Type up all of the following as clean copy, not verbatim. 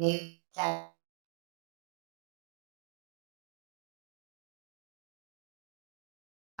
Hi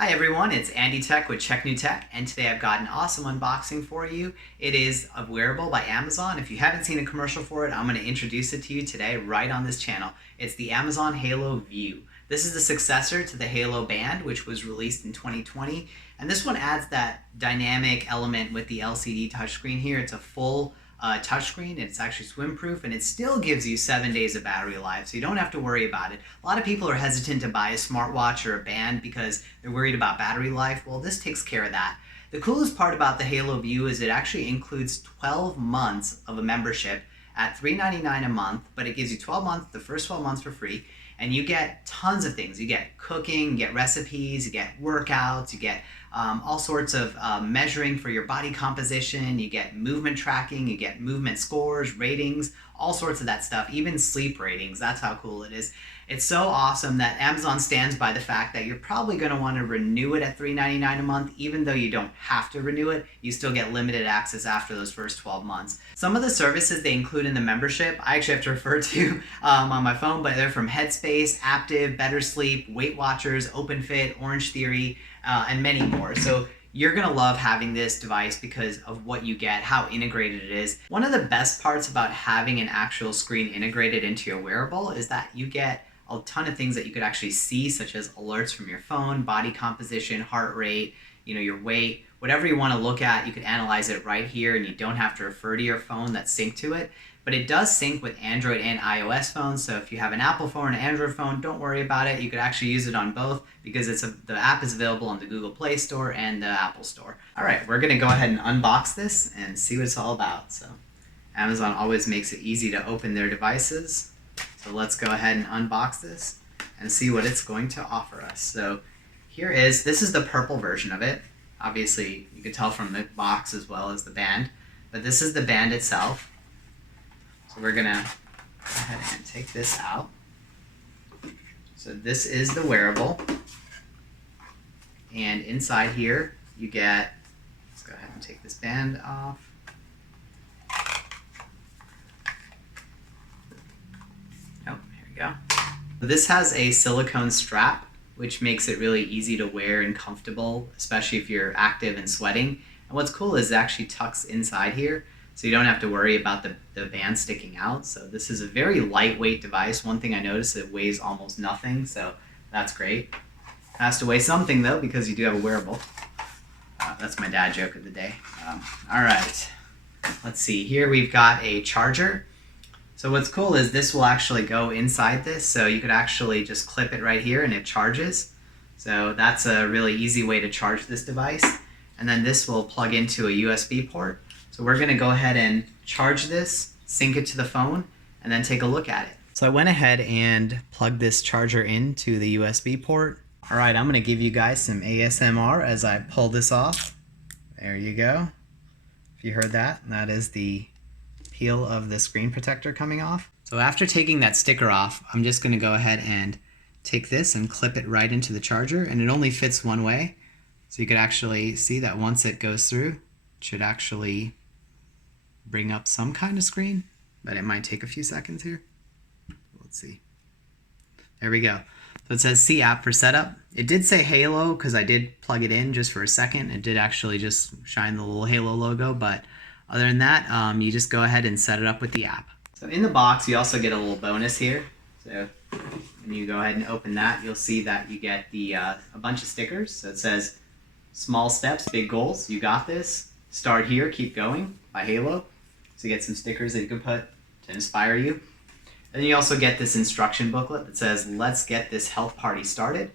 everyone, it's Andy Tech with Check New Tech, and today I've got an awesome unboxing for you. It is a wearable by Amazon. If you haven't seen a commercial for it, I'm going to introduce it to you today right on this channel. It's the Amazon Halo View. This is the successor to the Halo Band, which was released in 2020, and this one adds that dynamic element with the LCD touchscreen here. It's a full touchscreen. It's actually swim-proof, and it still gives you 7 days of battery life, so you don't have to worry about it. A lot of people are hesitant to buy a smartwatch or a band because they're worried about battery life. Well, this takes care of that. The coolest part about the Halo View is it actually includes 12 months of a membership at $3.99 a month, but it gives you 12 months, the first 12 months for free, and you get tons of things. You get cooking, you get recipes, you get workouts, you get all sorts of measuring for your body composition, you get movement tracking, you get movement scores, ratings, all sorts of that stuff, even sleep ratings. That's how cool it is. It's so awesome that Amazon stands by the fact that you're probably going to want to renew it at $3.99 a month. Even though you don't have to renew it, you still get limited access after those first 12 months. Some of the services they include in the membership, I actually have to refer to on my phone, but they're from Headspace, Aptive, Better Sleep, Weight Watchers, OpenFit, Orange Theory, and many more. So you're going to love having this device because of what you get, how integrated it is. One of the best parts about having an actual screen integrated into your wearable is that you get a ton of things that you could actually see, such as alerts from your phone, body composition, heart rate, your weight, whatever you want to look at, you can analyze it right here, and you don't have to refer to your phone that's synced to it. But it does sync with Android and iOS phones, so if you have an Apple phone or an Android phone, don't worry about it. You could actually use it on both because the app is available on the Google Play Store and the Apple Store. All right, we're going to go ahead and unbox this and see what it's all about. So Amazon always makes it easy to open their devices. So let's go ahead and unbox this and see what it's going to offer us. So this is the purple version of it. Obviously, you can tell from the box as well as the band, but this is the band itself. So we're gonna go ahead and take this out. So this is the wearable. And inside here, you get, let's go ahead and take this band off. Oh, here we go. This has a silicone strap, which makes it really easy to wear and comfortable, especially if you're active and sweating. And what's cool is it actually tucks inside here, so you don't have to worry about the band sticking out. So this is a very lightweight device. One thing I noticed, it weighs almost nothing, so that's great. It has to weigh something though, because you do have a wearable. That's my dad joke of the day. All right, let's see. Here we've got a charger. So what's cool is this will actually go inside this, so you could actually just clip it right here and it charges. So that's a really easy way to charge this device. And then this will plug into a USB port. So we're gonna go ahead and charge this, sync it to the phone, and then take a look at it. So I went ahead and plugged this charger into the USB port. All right, I'm gonna give you guys some ASMR as I pull this off. There you go. If you heard that, that is the peel of the screen protector coming off. So after taking that sticker off, I'm just gonna go ahead and take this and clip it right into the charger, and it only fits one way. So you could actually see that once it goes through, it should actually bring up some kind of screen, but it might take a few seconds here. Let's see. There we go. So it says C app for setup. It did say Halo because I did plug it in just for a second. It did actually just shine the little Halo logo, but other than that, you just go ahead and set it up with the app. So in the box, you also get a little bonus here. So when you go ahead and open that, you'll see that you get a bunch of stickers. So it says, small steps, big goals. You got this. Start here, keep going by Halo. So you get some stickers that you can put to inspire you. And then you also get this instruction booklet that says, let's get this health party started.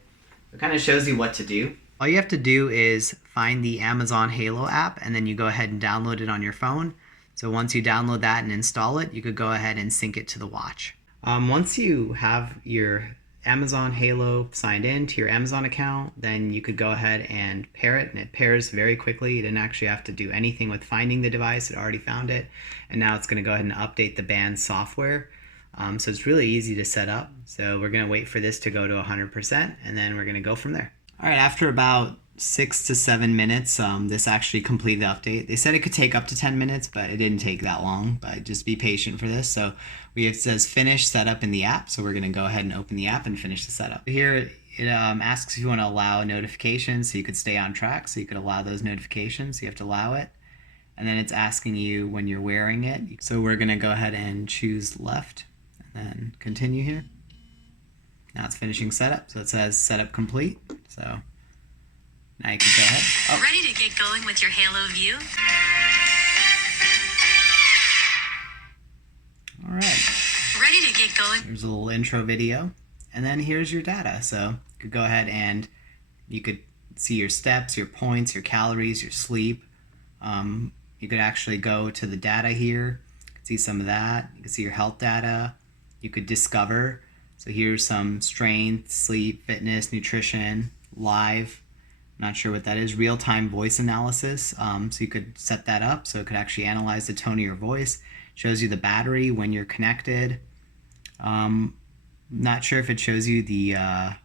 It kind of shows you what to do. All you have to do is find the Amazon Halo app, and then you go ahead and download it on your phone. So once you download that and install it, you could go ahead and sync it to the watch. Once you have your Amazon Halo signed in to your Amazon account, then you could go ahead and pair it, and it pairs very quickly. You didn't actually have to do anything with finding the device. It already found it, and now it's going to go ahead and update the band software. So it's really easy to set up. So we're going to wait for this to go to 100%, and then we're going to go from there. All right, after about 6 to 7 minutes. This actually completed the update. They said it could take up to 10 minutes, but it didn't take that long. But just be patient for this. So it says finish setup in the app. So we're going to go ahead and open the app and finish the setup. Here it asks if you want to allow notifications so you could stay on track. So you could allow those notifications. So you have to allow it. And then it's asking you when you're wearing it. So we're going to go ahead and choose left and then continue here. Now it's finishing setup. So it says setup complete. So now you can go ahead. Oh. Ready to get going with your Halo view? All right. Ready to get going? There's a little intro video. And then here's your data. So you could go ahead and you could see your steps, your points, your calories, your sleep. You could actually go to the data here. You can see some of that. You can see your health data. You could discover. So here's some strength, sleep, fitness, nutrition, live. Not sure what that is. Real-time voice analysis. So you could set that up so it could actually analyze the tone of your voice. Shows you the battery when you're connected. Not sure if it shows you the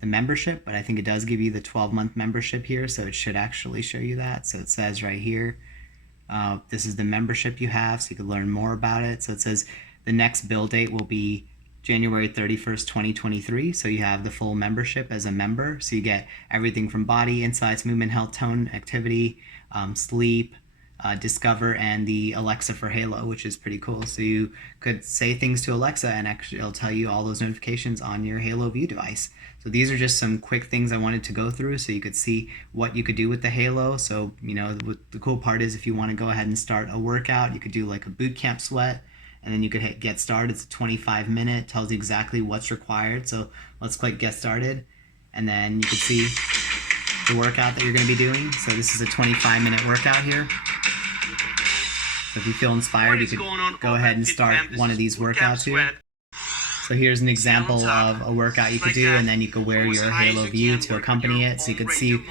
membership, but I think it does give you the 12-month membership here, so it should actually show you that. So it says right here, this is the membership you have, so you can learn more about it. So it says the next bill date will be January 31st, 2023. So you have the full membership as a member. So you get everything from body, insights, movement, health, tone, activity, sleep, discover, and the Alexa for Halo, which is pretty cool. So you could say things to Alexa and actually it'll tell you all those notifications on your Halo View device. So these are just some quick things I wanted to go through so you could see what you could do with the Halo. So, you know, the cool part is if you want to go ahead and start a workout, you could do like a boot camp sweat, and then you could hit get started. It's a 25-minute, tells you exactly what's required. So let's click get started, and then you can see the workout that you're going to be doing. So this is a 25-minute workout here. So if you feel inspired, you could go ahead and start one of these workouts here. So here's an example of a workout you could do, and then you could wear your Halo View to accompany it. So you could see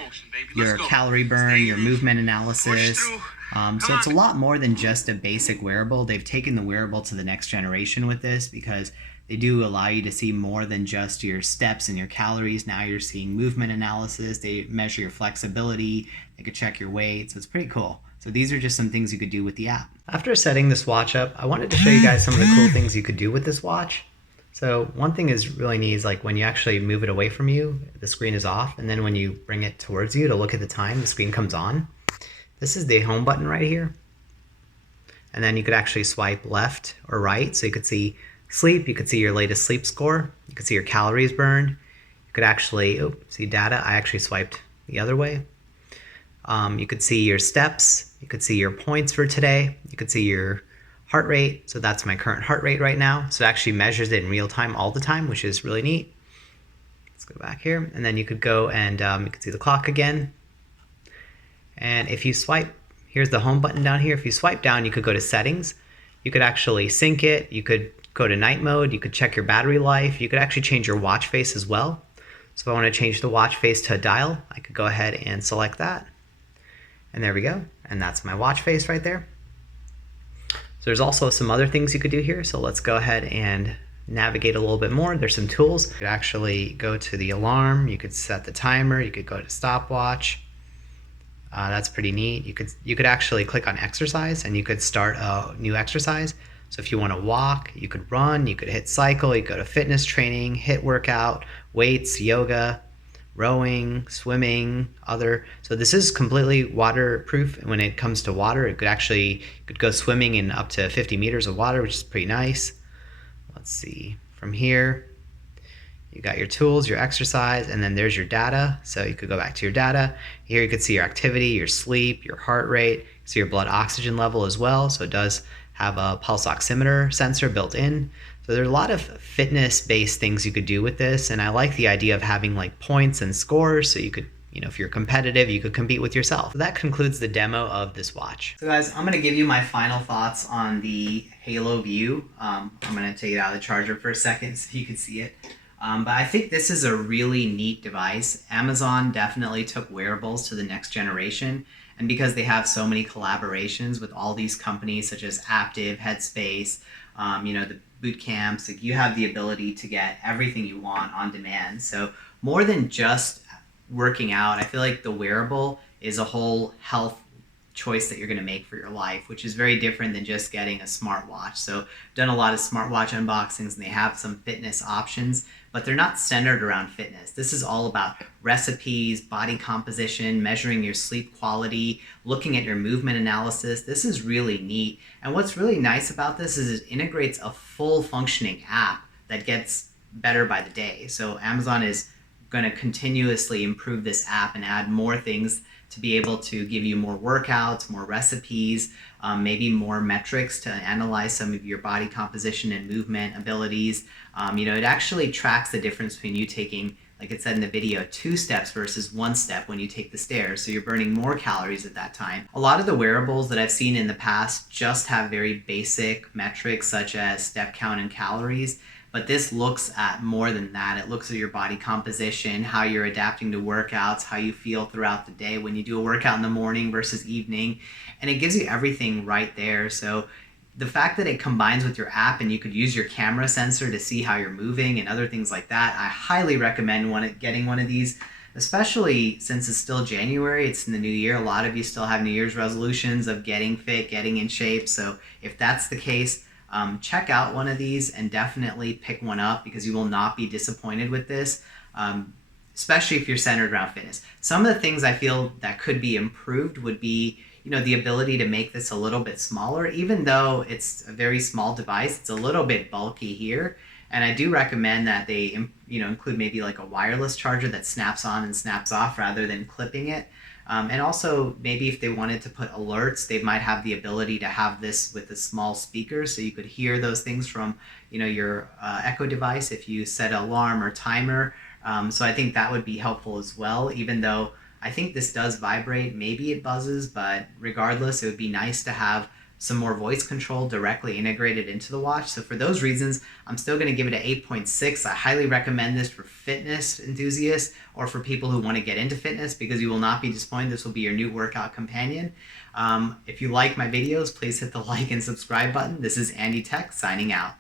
your calorie burn, your movement analysis. So it's a lot more than just a basic wearable. They've taken the wearable to the next generation with this because they do allow you to see more than just your steps and your calories. Now you're seeing movement analysis. They measure your flexibility. They could check your weight. So it's pretty cool. So these are just some things you could do with the app. After setting this watch up, I wanted to show you guys some of the cool things you could do with this watch. So one thing is really neat is like when you actually move it away from you, the screen is off. And then when you bring it towards you to look at the time, the screen comes on. This is the home button right here. And then you could actually swipe left or right. So you could see sleep. You could see your latest sleep score. You could see your calories burned. You could actually see data. I actually swiped the other way. You could see your steps. You could see your points for today. You could see your heart rate. So that's my current heart rate right now. So it actually measures it in real time all the time, which is really neat. Let's go back here. And then you could go and you could see the clock again. And if you swipe, here's the home button down here. If you swipe down, you could go to settings. You could actually sync it. You could go to night mode. You could check your battery life. You could actually change your watch face as well. So if I want to change the watch face to a dial, I could go ahead and select that. And there we go. And that's my watch face right there. So there's also some other things you could do here. So let's go ahead and navigate a little bit more. There's some tools. You could actually go to the alarm. You could set the timer. You could go to stopwatch. That's pretty neat. You could actually click on exercise and you could start a new exercise. So if you want to walk, you could run, you could hit cycle, you could go to fitness training, hit workout, weights, yoga, rowing, swimming, other. So this is completely waterproof. When it comes to water, it could go swimming in up to 50 meters of water, which is pretty nice. Let's see from here. You got your tools, your exercise, and then there's your data. So you could go back to your data. Here you could see your activity, your sleep, your heart rate, see your blood oxygen level as well. So it does have a pulse oximeter sensor built in. So there's a lot of fitness-based things you could do with this, and I like the idea of having like points and scores so you could, if you're competitive, you could compete with yourself. So that concludes the demo of this watch. So guys, I'm gonna give you my final thoughts on the Halo View. I'm gonna take it out of the charger for a second so you can see it. But I think this is a really neat device. Amazon definitely took wearables to the next generation. And because they have so many collaborations with all these companies such as Aptiv, Headspace, the boot camps, like you have the ability to get everything you want on demand. So more than just working out, I feel like the wearable is a whole health choice that you're going to make for your life, which is very different than just getting a smartwatch. So I've done a lot of smartwatch unboxings and they have some fitness options, but they're not centered around fitness. This is all about recipes, body composition, measuring your sleep quality, looking at your movement analysis. This is really neat. And what's really nice about this is it integrates a full functioning app that gets better by the day. So Amazon is going to continuously improve this app and add more things to be able to give you more workouts, more recipes, maybe more metrics to analyze some of your body composition and movement abilities. It actually tracks the difference between you taking, like it said in the video, 2 steps versus 1 step when you take the stairs. So you're burning more calories at that time. A lot of the wearables that I've seen in the past just have very basic metrics such as step count and calories. But this looks at more than that. It looks at your body composition, how you're adapting to workouts, how you feel throughout the day when you do a workout in the morning versus evening. And it gives you everything right there. So the fact that it combines with your app and you could use your camera sensor to see how you're moving and other things like that, I highly recommend getting one of these, especially since it's still January, it's in the new year. A lot of you still have New Year's resolutions of getting fit, getting in shape. So if that's the case, check out one of these and definitely pick one up because you will not be disappointed with this, especially if you're centered around fitness. Some of the things I feel that could be improved would be, the ability to make this a little bit smaller. Even though it's a very small device, it's a little bit bulky here. And I do recommend that they, include maybe like a wireless charger that snaps on and snaps off rather than clipping it. And also, maybe if they wanted to put alerts, they might have the ability to have this with a small speaker so you could hear those things from, your Echo device if you set an alarm or timer. So I think that would be helpful as well, even though I think this does vibrate. Maybe it buzzes, but regardless, it would be nice to have some more voice control directly integrated into the watch. So for those reasons, I'm still going to give it an 8.6. I highly recommend this for fitness enthusiasts or for people who want to get into fitness because you will not be disappointed. This will be your new workout companion. If you like my videos, please hit the like and subscribe button. This is Andy Tech signing out.